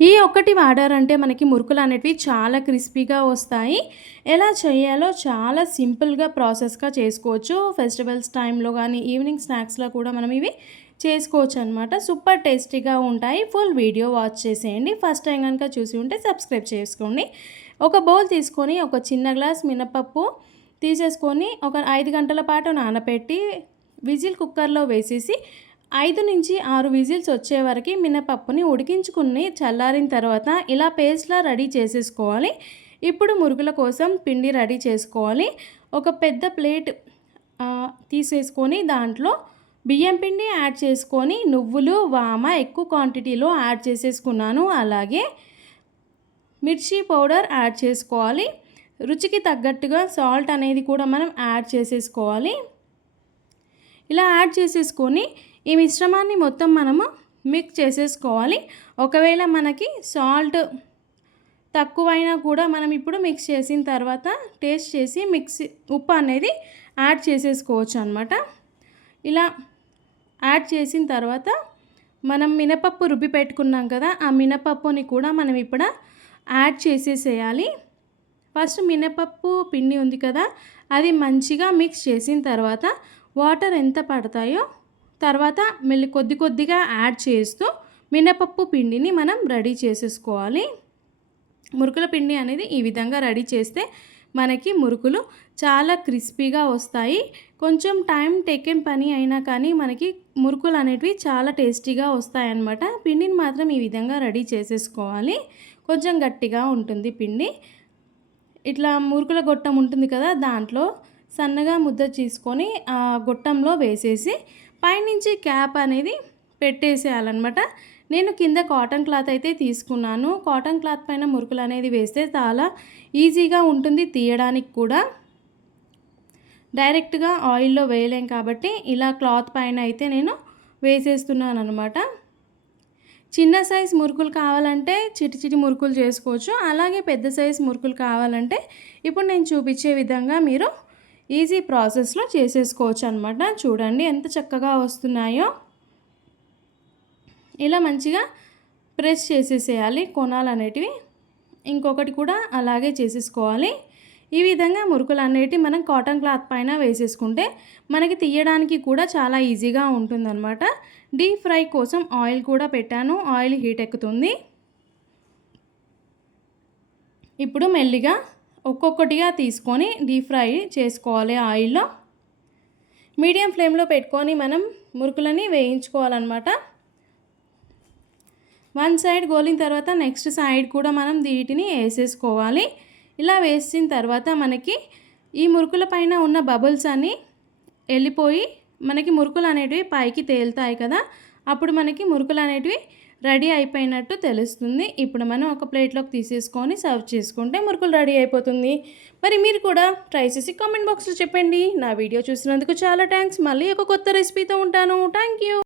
ఈ ఒక్కటి వాడారంటే మనకి మురుకులు అనేటివి చాలా క్రిస్పీగా వస్తాయి. ఎలా చేయాలో చాలా సింపుల్‌గా ప్రాసెస్‌గా చేసుకోవచ్చు. ఫెస్టివల్స్ టైంలో గానీ, ఈవినింగ్ స్నాక్స్‌లో కూడా మనం ఇవి చేసుకోవచ్చనమాట. సూపర్ టేస్టీగా ఉంటాయి. ఫుల్ వీడియో వాచ్ చేసేయండి. ఫస్ట్ టైం గనుక చూసి ఉంటే సబ్స్క్రైబ్ చేసుకోండి. ఒక బౌల్ తీసుకొని, ఒక చిన్న గ్లాస్ మినపప్పు తీసేసుకొని, ఒక 5 గంటల పాటు నానబెట్టి, విజిల్ కుక్కర్‌లో వేసేసి 5-6 విజిల్స్ వచ్చే వరకు మినపప్పుని ఉడికించుకుని చల్లారిన తర్వాత ఇలా పేస్ట్‌లా రెడీ చేసేసుకోవాలి. ఇప్పుడు మురుకుల కోసం పిండి రెడీ చేసుకోవాలి. ఒక పెద్ద ప్లేట్ తీసేసుకొని దాంట్లో బియ్యం పిండి యాడ్ చేసుకొని నువ్వులు, వామ ఎక్కువ క్వాంటిటీలో యాడ్ చేసేసుకున్నాను. అలాగే మిర్చి పౌడర్ యాడ్ చేసుకోవాలి. రుచికి తగ్గట్టుగా సాల్ట్ అనేది కూడా మనం యాడ్ చేసేసుకోవాలి. ఇలా యాడ్ చేసేసుకొని ఈ మిశ్రమాన్ని మొత్తం మనము మిక్స్ చేసేసుకోవాలి. ఒకవేళ మనకి సాల్ట్ తక్కువైనా కూడా మనం ఇప్పుడు మిక్స్ చేసిన తర్వాత టేస్ట్ చేసి ఉప్పు అనేది యాడ్ చేసేసుకోవచ్చు అనమాట. ఇలా యాడ్ చేసిన తర్వాత మనం మినపప్పు రుబ్బి పెట్టుకున్నాం కదా, ఆ మినపప్పుని కూడా మనం ఇప్పుడు యాడ్ చేసేసేయాలి. ఫస్ట్ మినపప్పు పిండి ఉంది కదా, అది మంచిగా మిక్స్ చేసిన తర్వాత వాటర్ ఎంత పడతాయో తర్వాత కొద్ది కొద్దిగా యాడ్ చేస్తూ మినపప్పు పిండిని మనం రెడీ చేసేసుకోవాలి. మురుకుల పిండి అనేది ఈ విధంగా రెడీ చేస్తే మనకి మురుకులు చాలా క్రిస్పీగా వస్తాయి. కొంచెం టైం టేకెన్ పని అయినా కానీ మనకి మురుకులు అనేటివి చాలా టేస్టీగా వస్తాయన్నమాట. పిండిని మాత్రం ఈ విధంగా రెడీ చేసేసుకోవాలి. కొంచెం గట్టిగా ఉంటుంది పిండి. ఇట్లా మురుకుల గొట్టం ఉంటుంది కదా, దాంట్లో సన్నగా ముద్ద తీసుకొని ఆ గొట్టంలో వేసేసి పైనుంచి క్యాప్ అనేది పెట్టేసేయాలన్నమాట. నేను కింద కాటన్ క్లాత్ అయితే తీసుకున్నాను. కాటన్ క్లాత్ పైన మురుకులు అనేది వేస్తే చాలా ఈజీగా ఉంటుంది తీయడానికి కూడా. డైరెక్ట్గా ఆయిల్లో వేయలేం కాబట్టి ఇలా క్లాత్ పైన అయితే నేను వేసేస్తున్నాను అనమాట. చిన్న సైజ్ మురుకులు కావాలంటే చిటి మురుకులు చేసుకోవచ్చు. అలాగే పెద్ద సైజ్ మురుకులు కావాలంటే ఇప్పుడు నేను చూపించే విధంగా మీరు ఈజీ ప్రాసెస్లో చేసేసుకోవచ్చు అనమాట. చూడండి ఎంత చక్కగా వస్తున్నాయో. ఇలా మంచిగా ప్రెస్ చేసేసేయాలి కొనాలు అనేటివి. ఇంకొకటి కూడా అలాగే చేసేసుకోవాలి. ఈ విధంగా మురుకులు అనేటివి మనం కాటన్ క్లాత్ పైన వేసేసుకుంటే మనకి తీయడానికి కూడా చాలా ఈజీగా ఉంటుందన్నమాట. డీప్ ఫ్రై కోసం ఆయిల్ కూడా పెట్టాను. ఆయిల్ హీట్ ఎక్కుతుంది. ఇప్పుడు మెల్లిగా ఒక్కొక్కటిగా తీసుకొని డీప్ ఫ్రై చేసుకోవాలి ఆయిల్లో. మీడియం ఫ్లేమ్లో పెట్టుకొని మనం మురుకులని వేయించుకోవాలన్నమాట. వన్ సైడ్ గోలిన తర్వాత నెక్స్ట్ సైడ్ కూడా మనం వీటిని వేసేసుకోవాలి. ఇలా వేసిన తర్వాత మనకి ఈ మురుకుల పైన ఉన్న బబుల్స్ అన్నీ వెళ్ళిపోయి మనకి మురుకులు అనేటివి పైకి తేలుతాయి కదా, అప్పుడు మనకి మురుకులు అనేటివి రెడీ అయిపోయినట్టు తెలుస్తుంది. ఇప్పుడు మనం ఒక ప్లేట్లోకి తీసేసుకొని సర్వ్ చేసుకుంటే మురుకులు రెడీ అయిపోతుంది. మరి మీరు కూడా ట్రై చేసి కామెంట్ బాక్స్లో చెప్పండి. నా వీడియో చూసినందుకు చాలా థ్యాంక్స్. మళ్ళీ ఒక కొత్త రెసిపీతో ఉంటాను. Thank you.